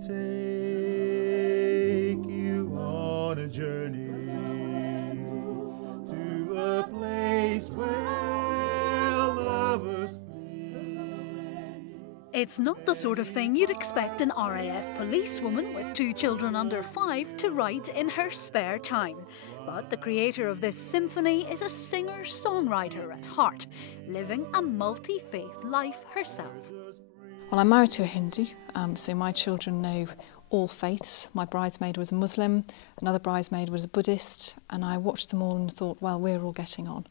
take you on a journey to a place where lovers flee. It's not the sort of thing you'd expect an RAF policewoman with 2 children under 5 to write in her spare time. But the creator of this symphony is a singer-songwriter at heart, living a multi-faith life herself. Well, I'm married to a Hindu, so my children know all faiths. My bridesmaid was a Muslim, another bridesmaid was a Buddhist, and I watched them all and thought, well, we're all getting on.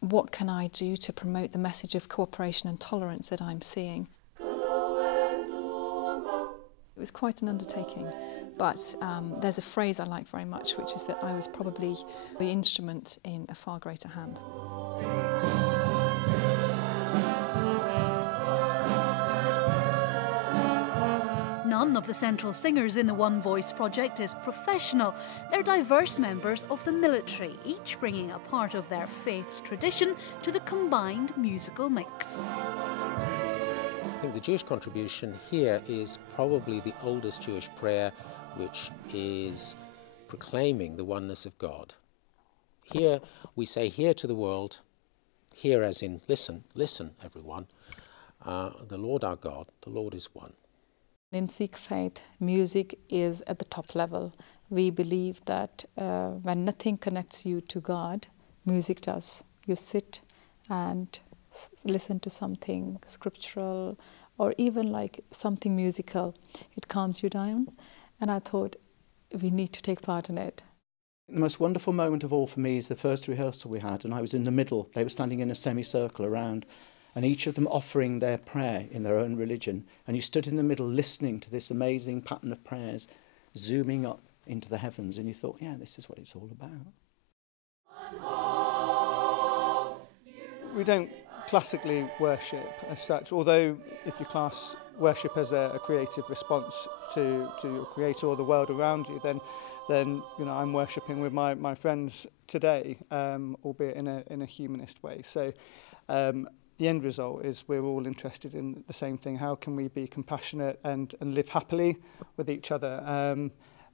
What can I do to promote the message of cooperation and tolerance that I'm seeing? It was quite an undertaking, but there's a phrase I like very much, which is that I was probably the instrument in a far greater hand. None of the central singers in the One Voice project is professional. They're diverse members of the military, each bringing a part of their faith's tradition to the combined musical mix. I think the Jewish contribution here is probably the oldest Jewish prayer, which is proclaiming the oneness of God. Here we say, hear to the world, hear as in listen, listen everyone, the Lord our God, the Lord is one. In Sikh faith, music is at the top level. We believe that when nothing connects you to God, music does. You sit and listen to something scriptural or even like something musical. It calms you down, and I thought we need to take part in it. The most wonderful moment of all for me is the first rehearsal we had, and I was in the middle. They were standing in a semicircle around, and each of them offering their prayer in their own religion. And you stood in the middle listening to this amazing pattern of prayers zooming up into the heavens, and you thought, yeah, this is what it's all about. We don't classically worship as such, although if you class worship as a creative response to your creator or the world around you, then you know, I'm worshipping with my friends today, albeit in a humanist way. So the end result is we're all interested in the same thing. How can we be compassionate and live happily with each other?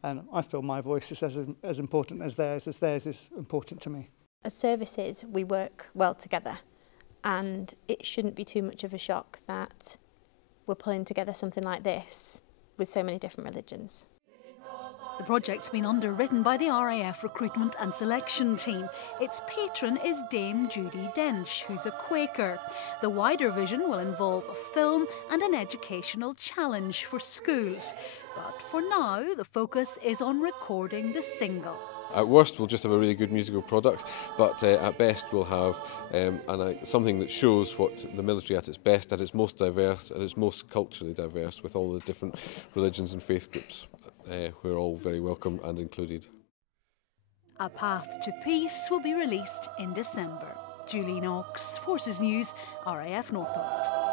And I feel my voice is as important as theirs is important to me. As services, we work well together, and it shouldn't be too much of a shock that we're pulling together something like this with so many different religions. The project's been underwritten by the RAF recruitment and selection team. Its patron is Dame Judy Dench, who's a Quaker. The wider vision will involve a film and an educational challenge for schools. But for now, the focus is on recording the single. At worst, we'll just have a really good musical product, but at best we'll have something that shows what the military at its best, at its most diverse, at its most culturally diverse, with all the different religions and faith groups. We're all very welcome and included. A Path to Peace will be released in December. Julie Knox, Forces News, RAF Northolt.